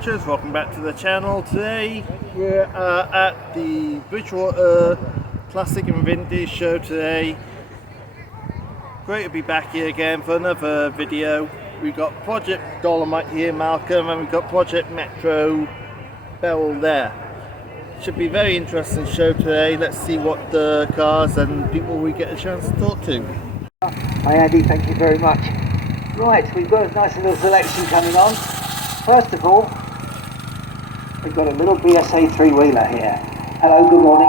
adventurers, welcome back to the channel. Today we're at the Bridgwater Classic and Vintage show today. Great to be back here again for another video. We've got Project Dolomite here, Malcolm, and we've got Project Metro Beryl there. Should be a very interesting show today. Let's see what the cars and people we get a chance to talk to. Hi Andy, thank you very much. Right, we've got a nice little selection coming on. First of all, we've got a little BSA three-wheeler here. Hello, good morning.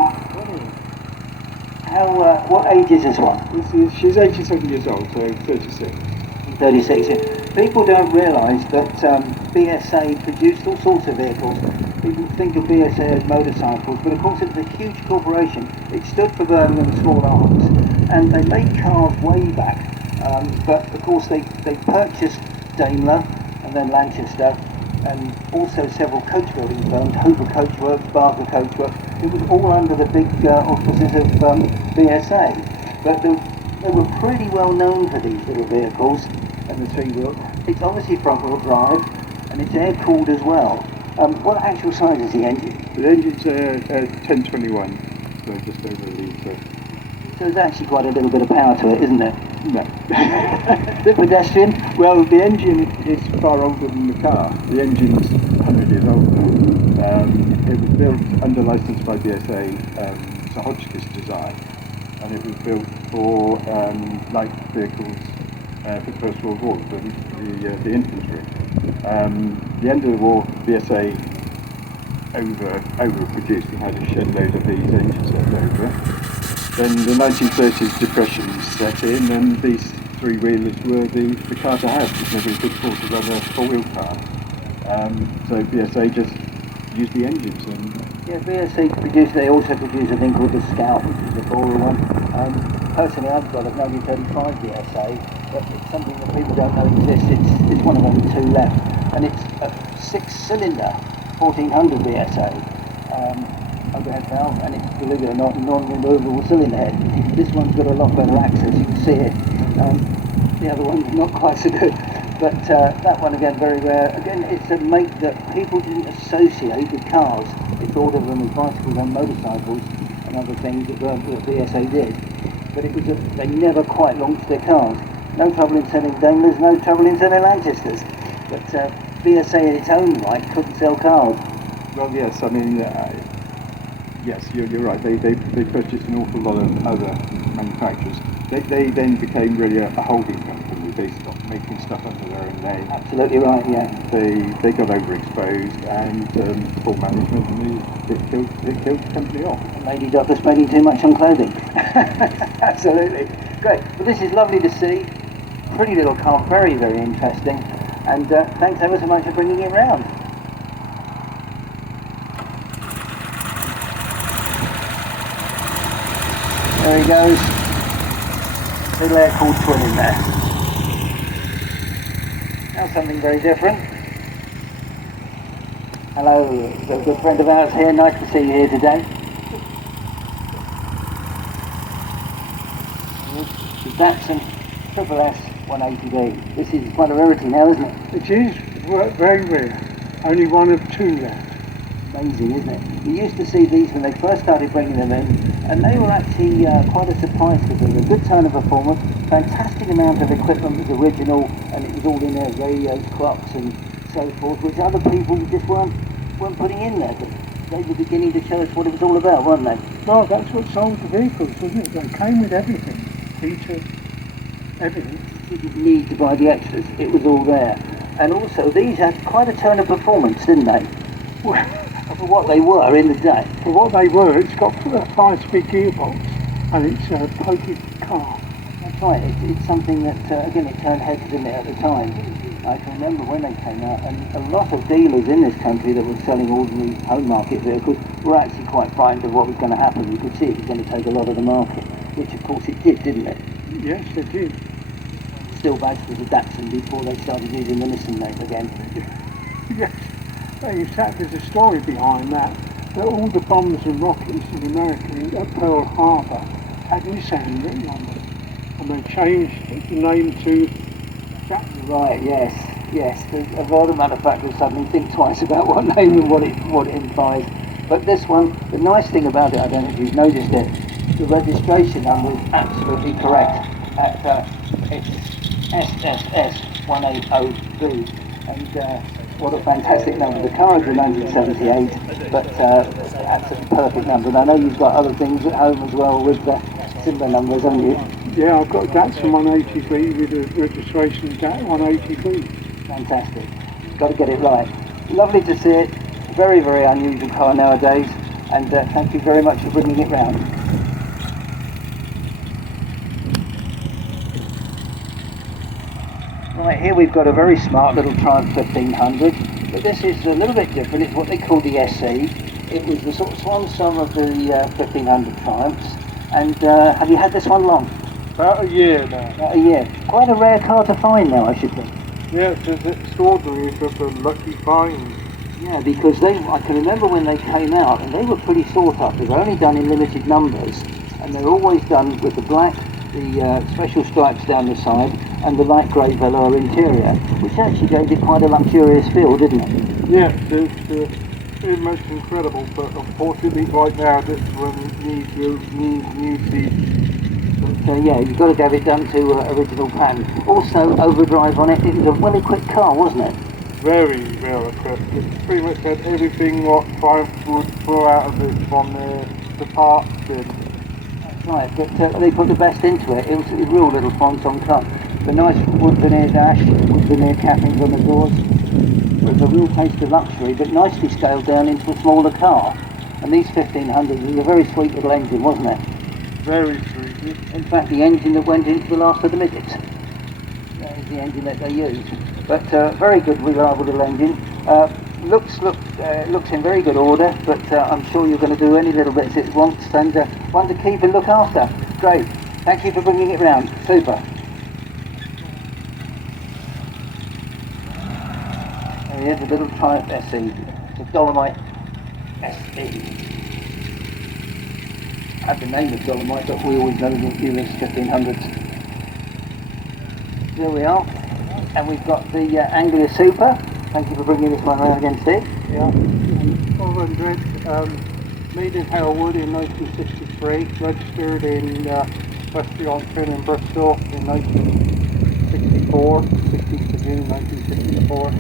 What age is this one? She's 87 years old, so 36. 36, yeah. People don't realise that BSA produced all sorts of vehicles. People think of BSA as motorcycles, but of course it was a huge corporation. It stood for Birmingham Small Arms, and they made cars way back. But of course they purchased Daimler and then Lanchester, and also several coach building firms, Hoover Coachworks, Barker Coachworks. It was all under the big offices of BSA. But they were pretty well known for these little vehicles and the three-wheel. It's obviously front-wheel drive, and it's air-cooled as well. What actual size is the engine? The engine's 1021, so just over a litre. So there's actually quite a little bit of power to it, isn't there? No. The pedestrian? Well, the engine is far older than the car. The engine's 100 years old now. It was built under licence by BSA, Sir Hotchkiss design, and it was built for light vehicles for the First World War, for the infantry. The end of the war, BSA overproduced and had a shed load of these engines left over. Then the 1930s depression set in, and these three-wheelers were the car to have, because nobody could afford to run a four-wheel car. So BSA just used the engines. Yeah, BSA they also produce a thing called the Scout, which is the four-wheel one. Personally, I've got a 1935 BSA, but it's something that people don't know exists. It's one of only two left, and it's a 6-cylinder 1400 BSA. Overhead valve, and it's, believe it or not, non-removable cylinder head. This one's got a lot better access, you can see it. The other one's not quite so good, but that one again, very rare. Again, it's a make that people didn't associate with cars. They thought of them as bicycles and motorcycles and other things that BSA did. But it was they never quite launched their cars. No trouble in selling Daimlers, no trouble in selling Lanchesters. But BSA in its own right couldn't sell cars. Well, yes, I mean, yes, you're right. They purchased an awful lot of other manufacturers. They then became really a holding company. They stopped making stuff under their own name. Absolutely right, yeah. They got overexposed, and poor management, and it killed the company off. Lady Douglas spending too much on clothing. Absolutely. Great. Well, this is lovely to see. Pretty little car, very, very interesting. And thanks ever so much for bringing it round. There he goes. Little air-cooled twin in there. Now something very different. Hello, a good friend of ours here. Nice to see you here today. The Datsun Triple S 180D. This is quite a rarity now, isn't it? It is very rare. Only one of two left. Amazing, isn't it? We used to see these when they first started bringing them in, and they were actually quite a surprise to them. A good ton of performance, fantastic amount of equipment was original, and it was all in there, radios, clocks and so forth, which other people just weren't putting in there. But they were beginning to show us what it was all about, weren't they? Well, that's what sold the vehicles, wasn't it? They came with everything. Heater, everything. You didn't need to buy the extras, it was all there. And also, these had quite a turn of performance, didn't they? Well, for what they were in the day. for what they were, it's got a 5-speed gearbox, and it's a poted car. That's right, it's something that, again, it turned heads, didn't it, at the time. I can remember when they came out, and a lot of dealers in this country that were selling ordinary home market vehicles were actually quite frightened of what was going to happen. You could see it was going to take a lot of the market, which of course it did, didn't it? Yes, they did. Still badged as a Datsun before they started using the Nissan name again. Yes. In fact, there's a story behind that all the bombs and rockets in America at Pearl Harbor had Nissan written on them, and they changed the name to Datsun. Right, yes. Yes, a lot of manufacturers suddenly think twice about what name and what it implies. But this one, the nice thing about it, I don't know if you've noticed it, the registration number is absolutely correct. It's SSS180B, and what a fantastic number. The car is from 1978, but it's an absolutely perfect number. And I know you've got other things at home as well with similar numbers, haven't you? Yeah, I've got a Datsun 180B with a registration DAT 180B. Fantastic. Got to get it right. Lovely to see it. Very, very unusual car nowadays. And thank you very much for bringing it round. Right, here we've got a very smart little Triumph 1500. But this is a little bit different. It's what they call the SE. It was the sort of swan song of the 1500 Triumphs. And have you had this one long? About a year now. About a year. Quite a rare car to find now, I should think. Yeah, it's extraordinary. It's just a lucky find. Yeah, because I can remember when they came out, and they were pretty sought after. They're only done in limited numbers, and they're always done with the black, the special stripes down the side, and the light grey velour interior, which actually gave it quite a luxurious feel, didn't it? Yeah, it's pretty much incredible, but unfortunately right now this one needs new seats. So yeah, you've got to have it done to original pattern. Also, overdrive on it. It was a well-equipped car, wasn't it? Very well equipped. It pretty much had everything what Triumph would throw out of it from the parts bin. That's right, but they put the best into it. It was a real little swan-song car. The nice wood veneer dash, wood veneer cappings on the doors. It was a real taste of luxury, but nicely scaled down into a smaller car. And these 1500s was a very sweet little engine, wasn't it? Very sweet. In fact, the engine that went into the last of the midgets. That is the engine that they used. But very good, reliable little engine. Looks in very good order, but I'm sure you're going to do any little bits it wants, and one to keep and look after. Great. Thank you for bringing it round. Super. And here's a little Triumph SE. It's a Dolomite SE. I have the name of Dolomite, but we always know the US 1500s. Here we are, and we've got the Anglia Super. Thank you for bringing this one around again, Steve. Yeah, 400, made in Halewood in 1963, registered in West-on-Trent in Bristol in 1964, 16th of June 1964.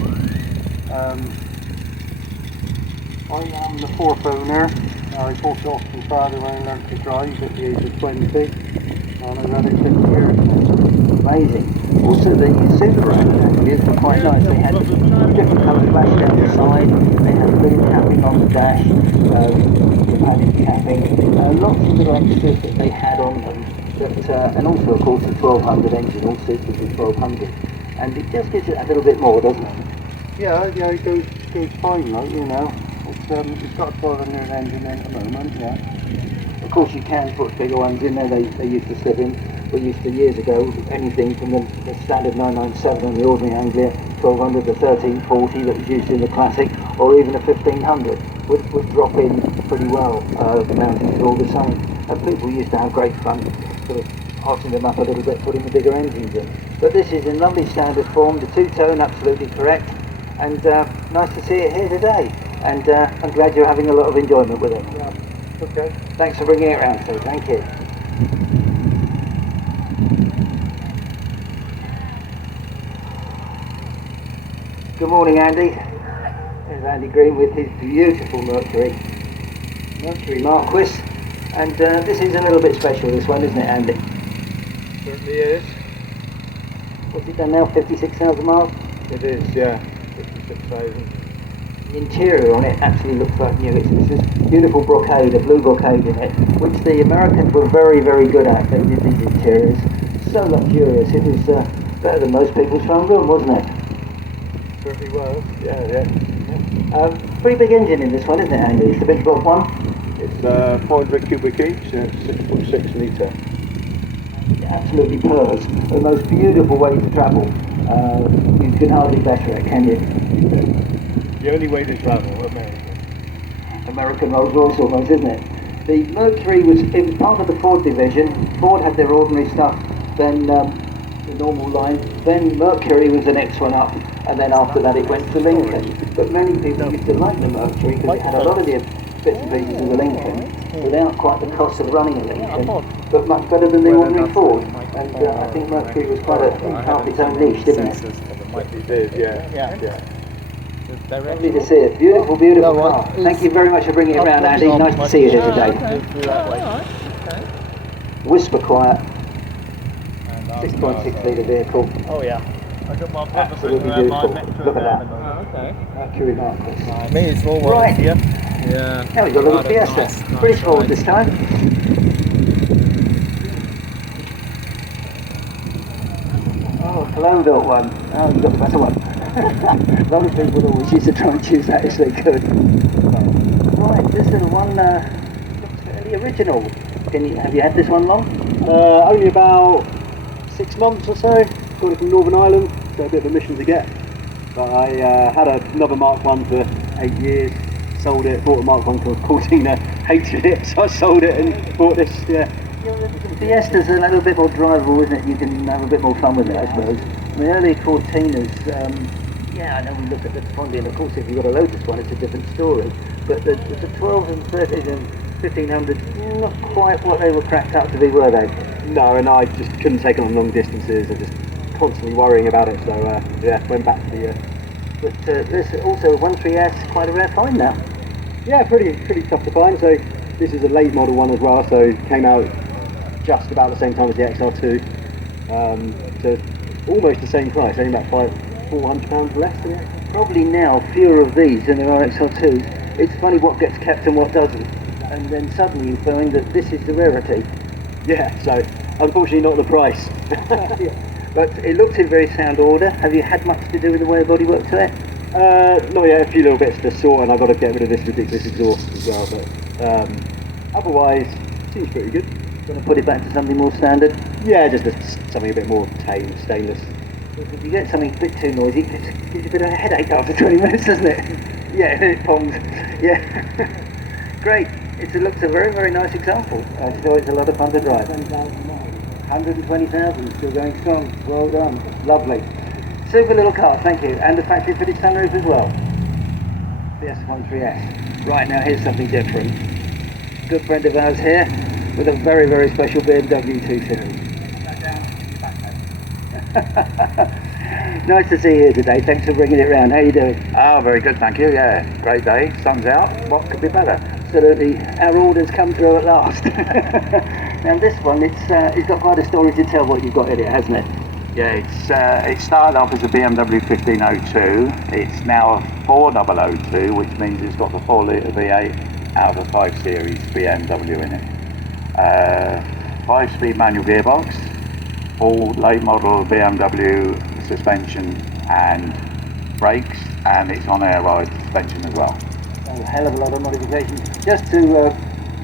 I am the fourth owner. I bought it off my father when I learned to drive at the age of 20, and I've had it 6 years. Amazing. Also the Super actually is quite nice. They had different colour flash down the side, they had a little capping on the dash, padded capping, lots of little extras that they had on them, and also of course the 1200 engine, all Supers with 1200, and it just gives it a little bit more, doesn't it? Yeah, it goes fine, like, you know. It's got a 1200 engine in at the moment, yeah. Of course you can put bigger ones in there, they used to slip in. We used to years ago, anything from the standard 997 on the ordinary Anglia, 1200 to 1340 that was used in the Classic, or even a 1500 would drop in pretty well, mounted all the same. And people used to have great fun sort of hotting them up a little bit, putting the bigger engines in. But this is in lovely standard form, the two-tone absolutely correct, and nice to see it here today. And I'm glad you're having a lot of enjoyment with it. Yeah, okay. Thanks for bringing it around, Steve. Thank you. Good morning, Andy. There's Andy Green with his beautiful Mercury Marquis. And this is a little bit special, this one, isn't it, Andy? Certainly is. What's it done now, 56,000 miles? It is, yeah. 56,000. The interior on it actually looks like new. It's this beautiful brocade, a blue brocade in it, which the Americans were very, very good at. They did these interiors. So luxurious. It was better than most people's front room, wasn't it? Certainly was, yeah. Pretty big engine in this one, isn't it, Andy? It's the big block one. It's 400 cubic each and it's 6.6 litre. It absolutely purrs. The most beautiful way to travel. You can hardly better it, can you? The only way to travel, American. American Rolls Royce almost, isn't it? The Mercury was part of the Ford division. Ford had their ordinary stuff, then the normal line. Then Mercury was the next one up, and then after that it went to Lincoln. But many people used to like the Mercury because it had a lot of the bits and pieces of the Lincoln without quite the cost of running a Lincoln, but much better than the ordinary Ford. And I think Mercury was quite a half its own niche, didn't it? It did, yeah. Lovely to see it. Beautiful, beautiful car. Thank you very much for bringing it around, Andy. Nice to see you here today. Whisper quiet. 6.6 litre vehicle. Oh yeah. I got my brother Absolutely beautiful. Look at that. okay. Mercury Marquis. Me as well. Right. Yeah. Now we've got a little Fiesta. British Ford this time. Oh, Cologne built one. Oh, you've got the better one. A lot of people always used to try and choose that if they could. Right, this little one looks fairly original. Have you had this one long? Only about 6 months or so. Got it from Northern Ireland, so a bit of a mission to get. But I had another Mark 1 for 8 years, sold it, bought a Mark 1 because Cortina hated it, so I sold it and bought this, yeah. Fiesta's a little bit more drivable, isn't it? You can have a bit more fun with it, I suppose. The early Cortinas, yeah, I know we look at the fondly, and of course if you've got a Lotus one, it's a different story. But the 12s and 13s and 1500s, not quite what they were cracked up to be, were they? No, and I just couldn't take it on long distances, and just constantly worrying about it, so yeah, went back to the... But this also 13S, quite a rare find now. Yeah, pretty tough to find, so this is a late model one as well, so came out just about the same time as the XR2, so almost the same price, only about £400 less than it. Probably now fewer of these than there are XR2s. It's funny what gets kept and what doesn't, and then suddenly you find that this is the rarity. Yeah, so unfortunately not the price. But it looks in very sound order. Have you had much to do with the way the bodywork to it? Not yet, a few little bits to sort, and I've got to get rid of this ridiculous exhaust as well, but otherwise, seems pretty good. Going to put it back to something more standard? Yeah, just something a bit more tame, stainless. If you get something a bit too noisy, it gives you a bit of a headache after 20 minutes, doesn't it? Yeah, it pongs. Yeah. Great. It looks a very, very nice example. I know it's a lot of fun to drive. 120,000, still going strong. Well done. Lovely. Super little car, thank you. And the factory fitted sunroof as well. The S13S. Right, now here's something different. Good friend of ours here with a very, very special BMW 2 Series. Nice to see you here today. Thanks for bringing it round. How are you doing? Oh, very good, thank you. Yeah, great day. Sun's out. What could be better? Absolutely. Our orders come through at last. Now this one, it's got quite a story to tell what you've got in it, hasn't it? Yeah, it started off as a BMW 1502. It's now a 4002, which means it's got the 4-litre V8 out of the 5 Series BMW in it. 5-speed manual gearbox, all late model BMW suspension and brakes, and it's on air ride suspension as well. A hell of a lot of modifications. Just to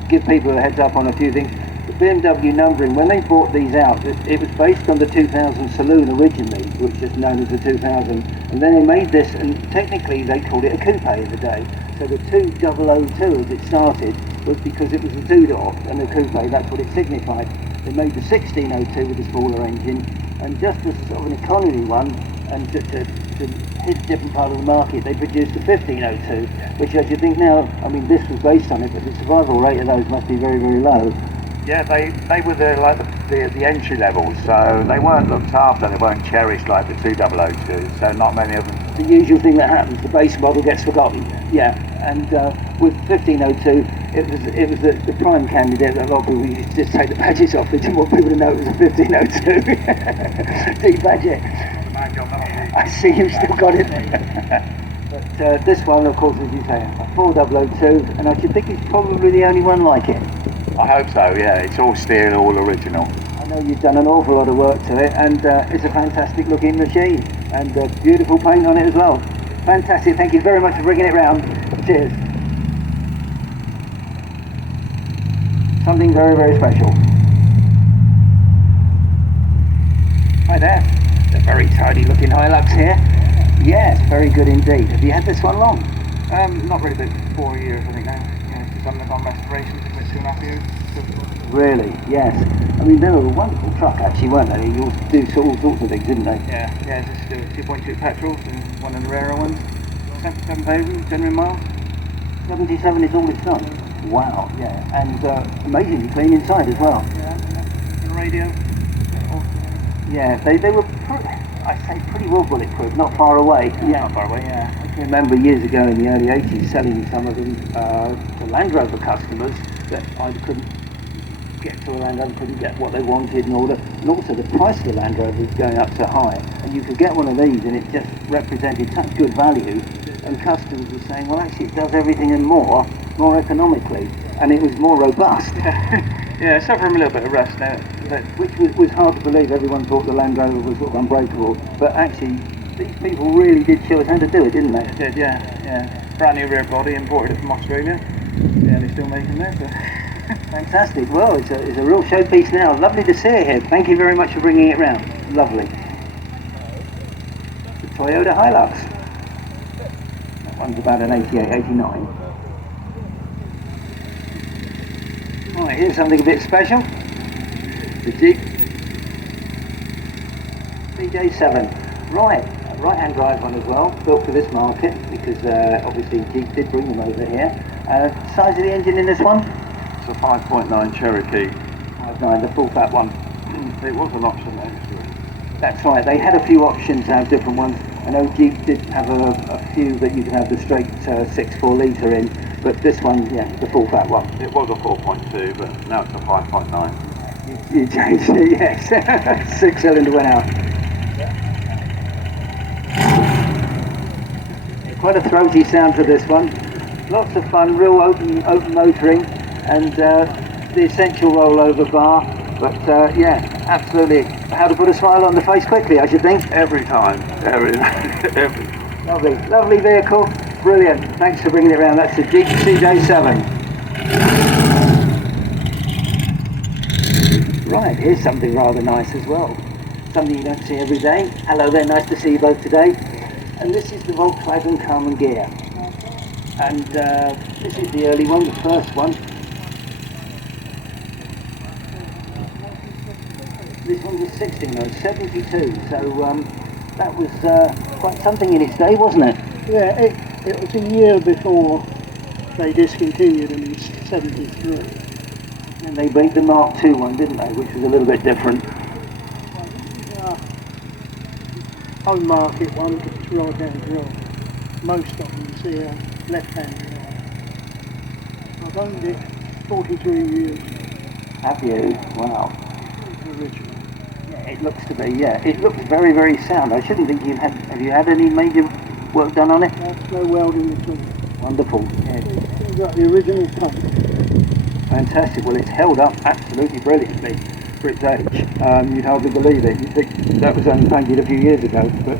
give people a heads up on a few things, the BMW numbering, when they brought these out, it was based on the 2000 Saloon originally, which is known as the 2000, and then they made this, and technically they called it a coupe in the day. So the 2002 as it started was because it was the two-door, and the coupe, that's what it signified. They made the 1602 with a smaller engine, and just as sort of an economy one, and to hit a different part of the market, they produced the 1502, which as you think now, I mean this was based on it, but the survival rate of those must be very, very low. Yeah, they were the entry level, so they weren't looked after, they weren't cherished like the 2002, so not many of them. The usual thing that happens, the base model gets forgotten. Yeah, and with 1502, it was the prime candidate that a lot of people used to just take the badges off. They didn't want people to know it was a 1502. Debadge it. I see you've still got it. But this one, of course, as you say, a 4002, and I should think it's probably the only one like it. I hope so, yeah, it's all steel, all original. I know you've done an awful lot of work to it, and it's a fantastic looking machine, and beautiful paint on it as well. Fantastic, thank you very much for bringing it round. Cheers. Something very, very special. Hi there. A very tidy looking Hilux here. Yes, very good indeed. Have you had this one long? Not really, but 4 years I think now. Yeah, it's just undergone restorations, which 2.5 years. Really? Yes. I mean, they were a wonderful truck actually, weren't they? You all do all sorts of things, didn't they? Yeah, just 2.2 petrols and one of the rarer ones. 7 pavement, 10 miles. 77 is all it's done. Wow, yeah. And amazingly clean inside as well. Yeah, the radio. Yeah, they were, I say, pretty well bulletproof, not far away. Yeah, not far away, yeah. I can remember years ago in the early 80s selling some of them to Land Rover customers that either couldn't get to a Land Rover, couldn't get what they wanted and all that. And also the price of the Land Rover was going up so high. And you could get one of these and it just represented such good value. And customers were saying, well, actually it does everything and more economically. And it was more robust. Yeah, suffering a little bit of rust now. Which was hard to believe. Everyone thought the Land Rover was sort of unbreakable. But actually, these people really did show us how to do it, didn't they? They did, yeah. Brand new rear body, imported it from Australia. Yeah, they're still making it. So. Fantastic. Well, it's a real showpiece now. Lovely to see it here. Thank you very much for bringing it round. Lovely. The Toyota Hilux. That one's about an 88, 89. Right, here's something a bit special. The Jeep BJ7. Right-hand drive one as well, built for this market because obviously Jeep did bring them over here. Size of the engine in this one? It's a 5.9 Cherokee. 5.9, the full fat one. It was an option extra. That's right, they had a few options to have different ones. I know Jeep did have a few that you could have the straight 6.4 litre in, but this one, yeah, the full fat one. It was a 4.2, but now it's a 5.9. You changed it, yes. 6-cylinder went out. Quite a throaty sound for this one. Lots of fun, real open motoring, and the essential rollover bar. But yeah, absolutely. How to put a smile on the face quickly, I should think. Every time. Every. Lovely vehicle. Brilliant. Thanks for bringing it around. That's the Jeep CJ7. Right, here's something rather nice as well. Something you don't see every day. Hello there, nice to see you both today. And this is the Volkswagen Carmen Gear. And this is the early one, the first one. This one was 16, no, 72. So that was quite something in its day, wasn't it? Yeah, it was a year before they discontinued them in 73. And they made the Mark II one, didn't they? Which was a little bit different. Home market one, it's right-hand drive. Most of them you see are left-hand drive. I've owned it 43 years. Have you? Wow. Original. Yeah, it looks to be, yeah. It looks very, very sound. I shouldn't think have you had any major work done on it? That's no welding at all. Wonderful. Yeah. It's got the original paint. Fantastic. Well, it's held up absolutely brilliantly for its age. You'd hardly believe it. You'd think that was only painted a few years ago, but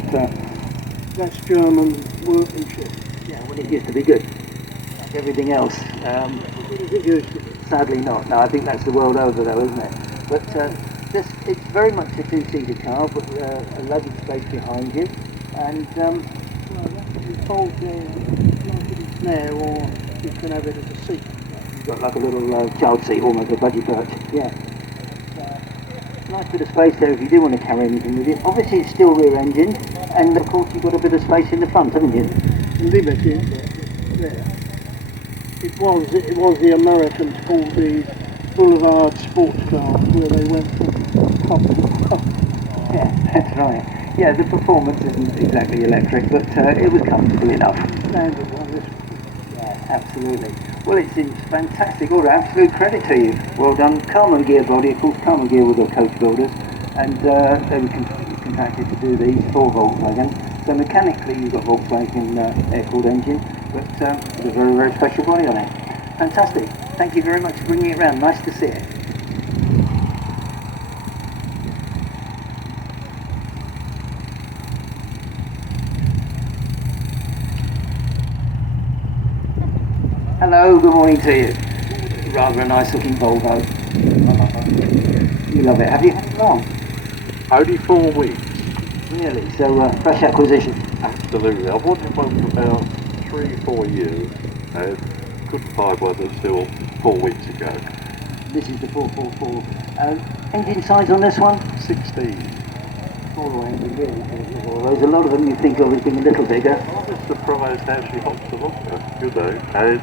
That's German workmanship. yeah, well, it used to be good. Like everything else. Is it used to be? Sadly not. No, I think that's the world over though, isn't it? But it's very much a two-seater car, but a luggage space behind you, and Well, that can be fold down like it is now, or you can have it as a seat. you've got like a little child seat, almost a buggy perch. Yeah. Nice bit of space there if you do want to carry anything with you. Obviously it's still rear engine, and of course you've got a bit of space in the front, haven't you? Limited there. It was the Americans called the Boulevard sports cars, where they went from top to top. Yeah, that's right. Yeah, the performance isn't exactly electric, but it was comfortable enough. Standard one, this. Yeah, absolutely. Well, it's in fantastic order. Absolute credit to you. Well done. Carmen Gear body. Of course, Carmen Gear were the coach builders, and they were contracted to do these for Volkswagen. So mechanically, you've got Volkswagen air-cooled engine, but with a very, very special body on it. Fantastic. Thank you very much for bringing it around. Nice to see it. Hello, good morning to you. Rather a nice looking Volvo. You love it. Have you had it long? Only 4 weeks. Really? So fresh acquisition. Absolutely. I've wanted one for about 3-4 years. couldn't find one until 4 weeks ago. This is the 444. Engine size on this one? 16. Smaller engine, really. There's a lot of them you think of as being a little bigger. I was surprised how she hops the longer, you know, and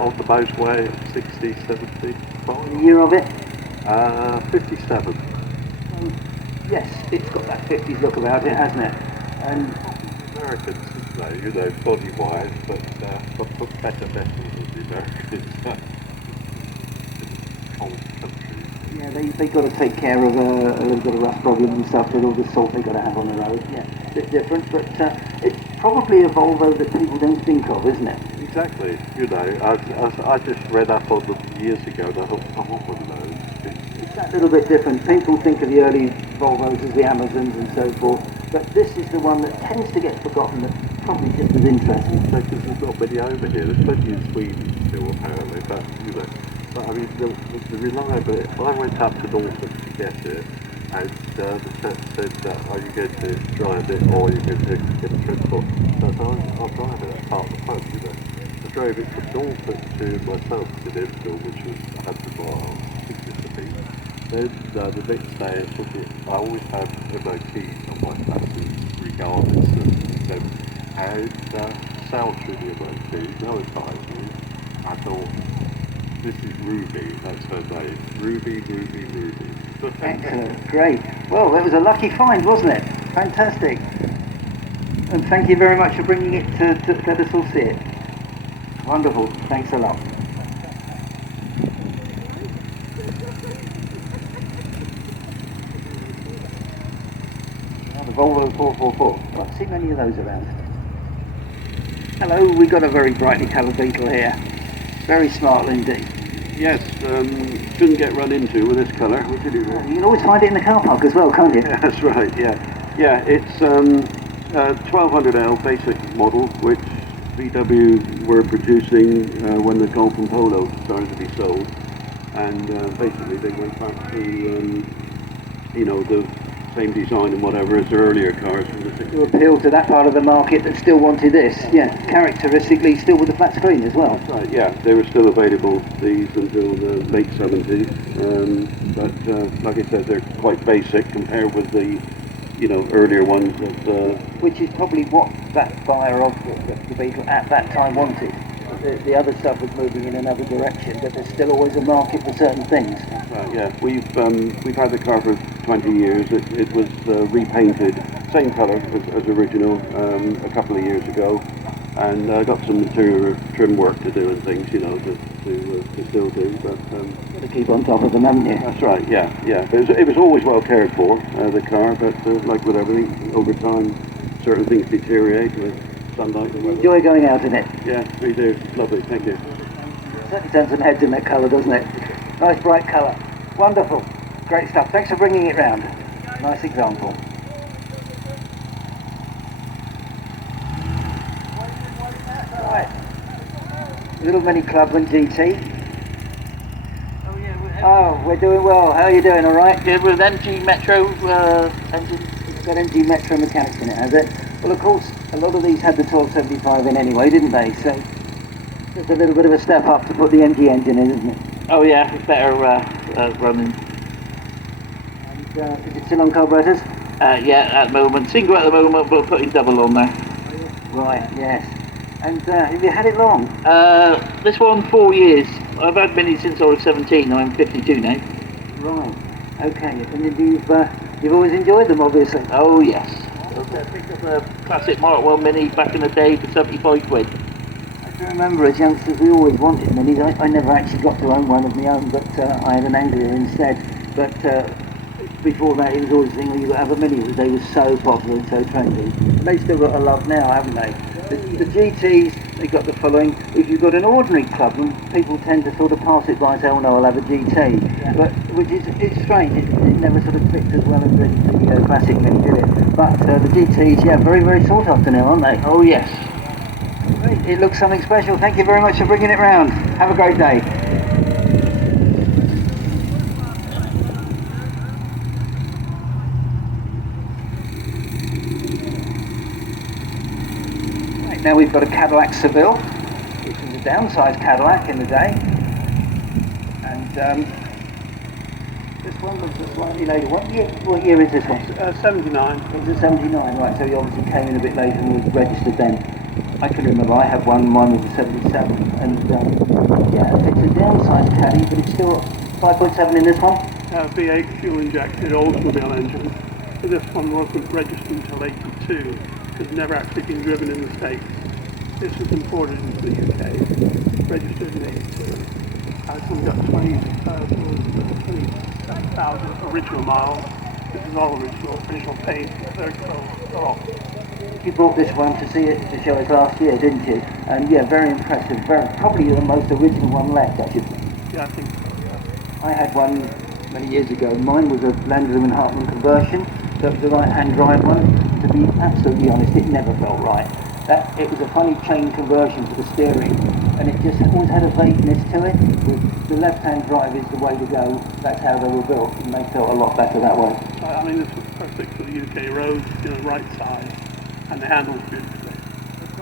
on the motorway 60, 70, The year of it? 57. Yes, it's got that 50s look about it, hasn't it? And Americans, you know, body-wise, but better vessels than the Americans. Cold country. yeah, they've got to take care of a little bit of rust problems and stuff with all the salt they've got to have on the road. Yeah, a bit different, but it's probably a Volvo that people don't think of, isn't it? Exactly, you know, I just read up on them years ago and I thought, I want one of those. It's that little bit different. People think of the early Volvos as the Amazons and so forth, but this is the one that tends to get forgotten, that's probably just as interesting. Because there's not many over here, there's plenty in Sweden still apparently, but you know, but I mean the reliability, I went up to Norfolk to get it, and the chap said that, are you going to drive it or are you going to get a trip for? So I said, I'll drive it, that's part of the fun, you know. I drove it from Norfolk to my son's in Enfield, which was 100 miles, then the next day I took it, I always have MOTs on my classes regardless of them, and sailed through the MOT, no advisory. I thought, this is Ruby, that's her name. Ruby. Excellent, great. Well, that was a lucky find, wasn't it? Fantastic. And thank you very much for bringing it to let us all see it. Wonderful, thanks a lot. The Volvo 444. I don't see many of those around. Hello, we've got a very brightly coloured Beetle here. Very smart indeed. Yes, shouldn't get run into with this colour. You can always find it in the car park as well, can't you? Yeah, that's right, yeah. Yeah, it's 1200L basic model, which VW were producing when the Golf and Polo started to be sold. And basically they went back to, you know, the same design and whatever as their earlier cars from the 60s. To appeal to that part of the market that still wanted this. Yeah, characteristically still with the flat screen as well. That's right, yeah, they were still available, these, until the late 70s. But like I said, they're quite basic compared with the, you know, earlier ones that... Which is probably what that buyer of the Beetle at that time wanted. The other stuff was moving in another direction, but there's still always a market for certain things. Right, yeah, we've had the car for 20 years. It was repainted, same colour as original, a couple of years ago, and got some interior trim work to do and things, you know, to still do. But to keep on top of them, haven't you? That's right, yeah. It was always well cared for, the car, but like with everything, over time, certain things deteriorate with sunlight and weather. Enjoy going out in it. Yeah, we do. Lovely, thank you. Certainly turns some heads in that colour, doesn't it? Nice bright colour. Wonderful. Great stuff. Thanks for bringing it round. Nice example. Right. Little Mini Clubman GT. Oh, we're doing well. How are you doing? All right? Good with MG Metro engine. It's got MG Metro mechanics in it, has it? Well, of course, a lot of these had the 1275 in anyway, didn't they? So it's a little bit of a step up to put the MG engine in, isn't it? Oh yeah, it's better running. And is it still on carburetors? Yeah, at the moment. Single at the moment, but putting double on there. Right, yes. And have you had it long? This one, 4 years. I've had Mini since I was 17. I'm 52 now. Right. Okay. And you've always enjoyed them, obviously. Oh yes. I picked up a classic Mark 1 Mini back in the day for 75 quid. I can remember as youngsters we always wanted Minis. I never actually got to own one of my own, but I had an Anglia instead. But before that it was always the thing where you got to have a Mini because they were so popular and so trendy. And they still got a love now, haven't they? The GTs, they've got the following. If you've got an ordinary Clubman, people tend to sort of pass it by and say, oh no, I'll have a GT. Yeah. But, which is, it's strange, it never sort of clicked as well as the classic Mini, did it? But the GTs, yeah, very, very sought after now, aren't they? Oh yes. Great, it looks something special. Thank you very much for bringing it round. Have a great day. Now we've got a Cadillac Seville, which is a downsized Cadillac in the day, and this one was a slightly later. What year is this one? 79. It was a 79, right, so you obviously came in a bit later and was registered then. I can remember I had one, mine was a 77, and yeah, it's a downsized Caddy, but it's still 5.7 in this one. V8 fuel injected Oldsmobile engine. So this one wasn't registered until 82, because never actually been driven in the States. This was imported into the UK, registered in 82. It's only got 27,000 original miles. This is all original paint, very close off. You brought this one to see it to show us last year, didn't you? And yeah, very impressive. Probably the most original one left, actually. Yeah, I think so, yeah. I had one many years ago. Mine was a Land Rover and Hartman conversion, so it was the right-hand drive one. To be absolutely honest, it never felt right. It was a funny chain conversion for the steering, and it just always had a vagueness to it. With the left-hand drive is the way to go. That's how they were built, and they felt a lot better that way. I mean, this was perfect for the UK roads, right size, and the handles beautifully.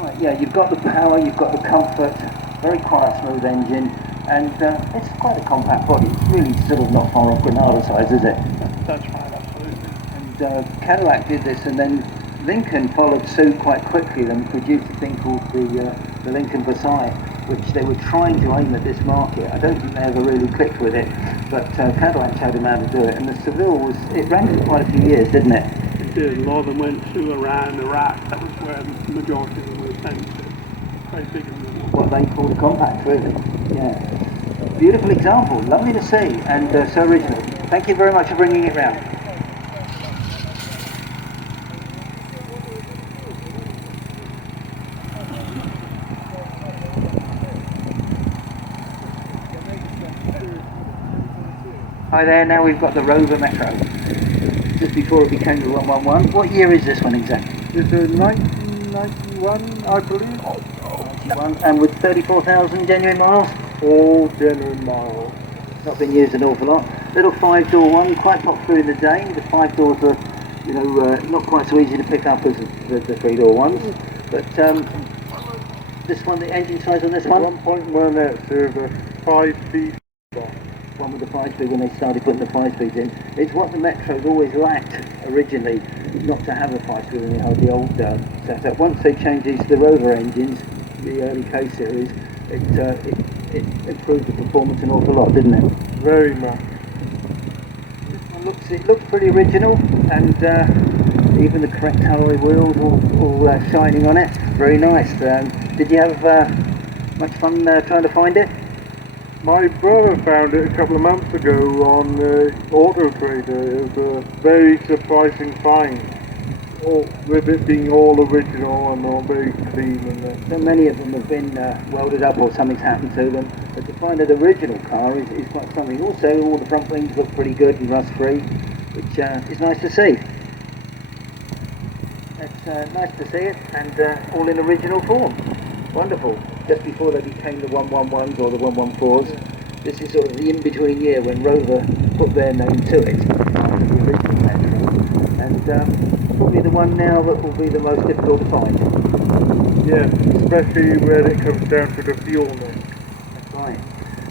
Right, yeah, you've got the power, you've got the comfort, very quiet, smooth engine, and it's quite a compact body. It's really sort of not far off Granada size, is it? That's right, absolutely. And Cadillac did this, and then Lincoln followed suit quite quickly and produced a thing called the Lincoln Versailles, which they were trying to aim at this market. I don't think they ever really clicked with it, but Cadillac showed them how to do it, and the Seville it ran for quite a few years, didn't it? It did. A lot of them went to Iran, Iraq. That was where the majority of them were sent to. Very big in the war. What they called a compact, really. Yeah. Beautiful example, lovely to see, and so original. Thank you very much for bringing it round. Hi there, now we've got the Rover Metro, just before it became the 111. What year is this one exactly? It's a 1991, I believe. 91, and with 34,000 genuine miles? All genuine miles. Not been used an awful lot. Little 5-door one, quite popular in the day. The 5 doors are, not quite so easy to pick up as the 3-door ones. But this one, the engine size on this one? 1.1 with a 5-speed. One with the 5-speed when they started putting the 5-speeds in. It's what the Metros always lacked originally, not to have a 5-speed when they had the old setup. Once they changed these to the Rover engines, the early K series, it improved the performance an awful lot, didn't it? Very much. It looks pretty original, and even the correct alloy wheels all shining on it. Very nice. Did you have much fun trying to find it? My brother found it a couple of months ago on Auto Trader. It was a very surprising find, with it being all original and all very clean. And so many of them have been welded up or something's happened to them, but to find an original car is quite something. Also, all the front wings look pretty good and rust-free, which is nice to see. It's nice to see it, and all in original form. Wonderful. Just before they became the 111s or the 114s, this is sort of the in-between year when Rover put their name to it, after the original Metro, and probably the one now that will be the most difficult to find. yeah, especially when it comes down to the fuel neck. That's right.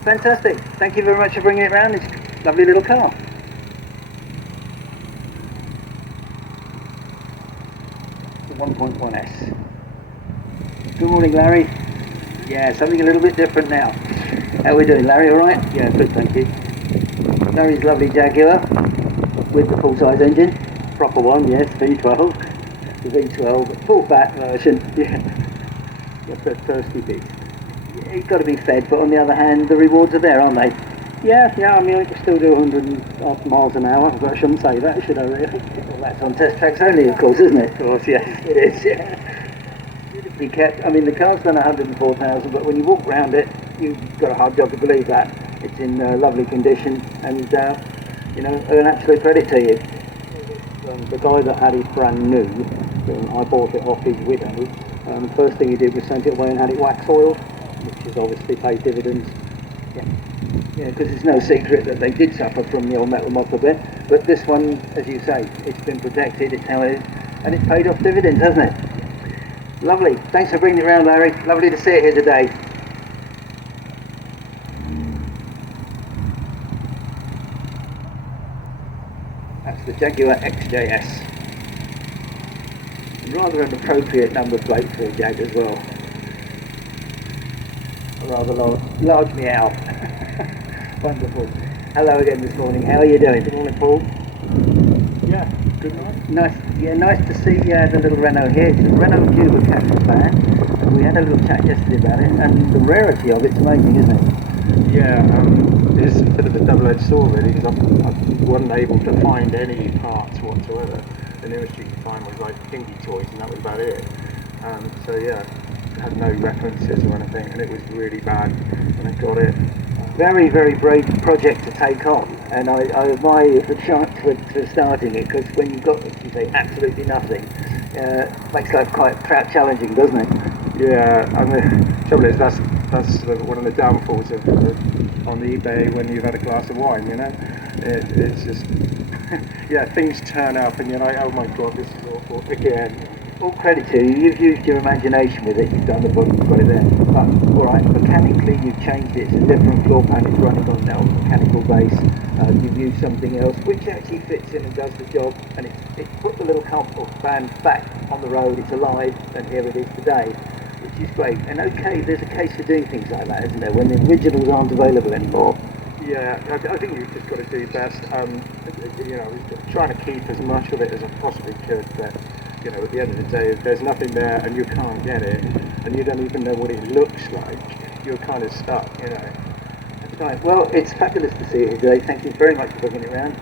Fantastic. Thank you very much for bringing it round. It's a lovely little car. The 1.1S. Good morning, Larry. Yeah, something a little bit different now. How are we doing, Larry? All right? Yeah, good, thank you. Larry's lovely Jaguar with the full-size engine. Proper one, yes, V12. The V12, full-fat version. Yeah, that's a thirsty beast. It's got to be fed, but on the other hand, the rewards are there, aren't they? Yeah, I mean, I can still do 100 miles an hour, but I shouldn't say that, should I really? Well, that's on test tracks only, of course, isn't it? Of course, yes, it is, yeah. Beautifully kept. I mean, the car's done 104,000, but when you walk around it, you've got a hard job to believe that. It's in lovely condition, and, an absolute credit to you. The guy that had it brand new, I bought it off his widow, the first thing he did was send it away and had it wax oiled, which has obviously paid dividends. Yeah, because it's no secret that they did suffer from the old metal moth a bit, but this one, as you say, it's been protected, it's how it is, and it's paid off dividends, hasn't it? Lovely. Thanks for bringing it round, Larry. Lovely to see it here today. That's the Jaguar XJS. Rather an appropriate number plate for a Jag as well. A rather large meow. Wonderful. Hello again this morning. How are you doing? Good morning, Paul. Yeah, good night. Nice to see the little Renault here. It's a Renault Cuba Captain van. And we had a little chat yesterday about it, and the rarity of it's amazing, isn't it? Yeah, it's a bit of a double-edged sword really, because I wasn't able to find any parts whatsoever. The nearest you could find was like Kingy toys, and that was about it. So yeah, had no references or anything, and it was really bad when I got it. Very, very brave project to take on, and I admire you for starting it, because when you've got, as you say, absolutely nothing, makes life quite challenging, doesn't it? Yeah, and the trouble is that's one of the downfalls of on eBay when you've had a glass of wine, you know. It's just yeah, things turn up and you're like, oh my god, this is awful again. All credit to you. You've used your imagination with it. You've done the book, you've got it there. But all right, mechanically you've changed it. It's a different floor pan. It's running on now mechanical base. You've used something else which actually fits in and does the job. And it's put the little comfortable van back on the road. It's alive, and here it is today, which is great. And okay, there's a case for doing things like that, isn't there? When the originals aren't available anymore. Yeah, I think you've just got to do your best. You know, trying to keep as much of it as I possibly could, but you know, at the end of the day, if there's nothing there and you can't get it, and you don't even know what it looks like, you're kind of stuck, you know. That's right. Well, it's fabulous to see it today. Thank you very much for bringing it around.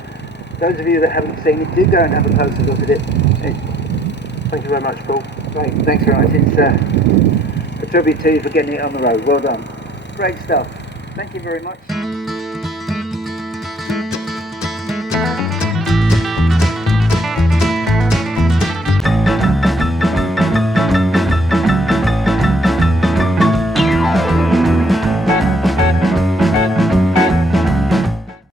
Those of you that haven't seen it, do go and have a closer look at it. Thank you very much, Paul. Great, thanks very much. It's a tribute to you for getting it on the road. Well done. Great stuff. Thank you very much.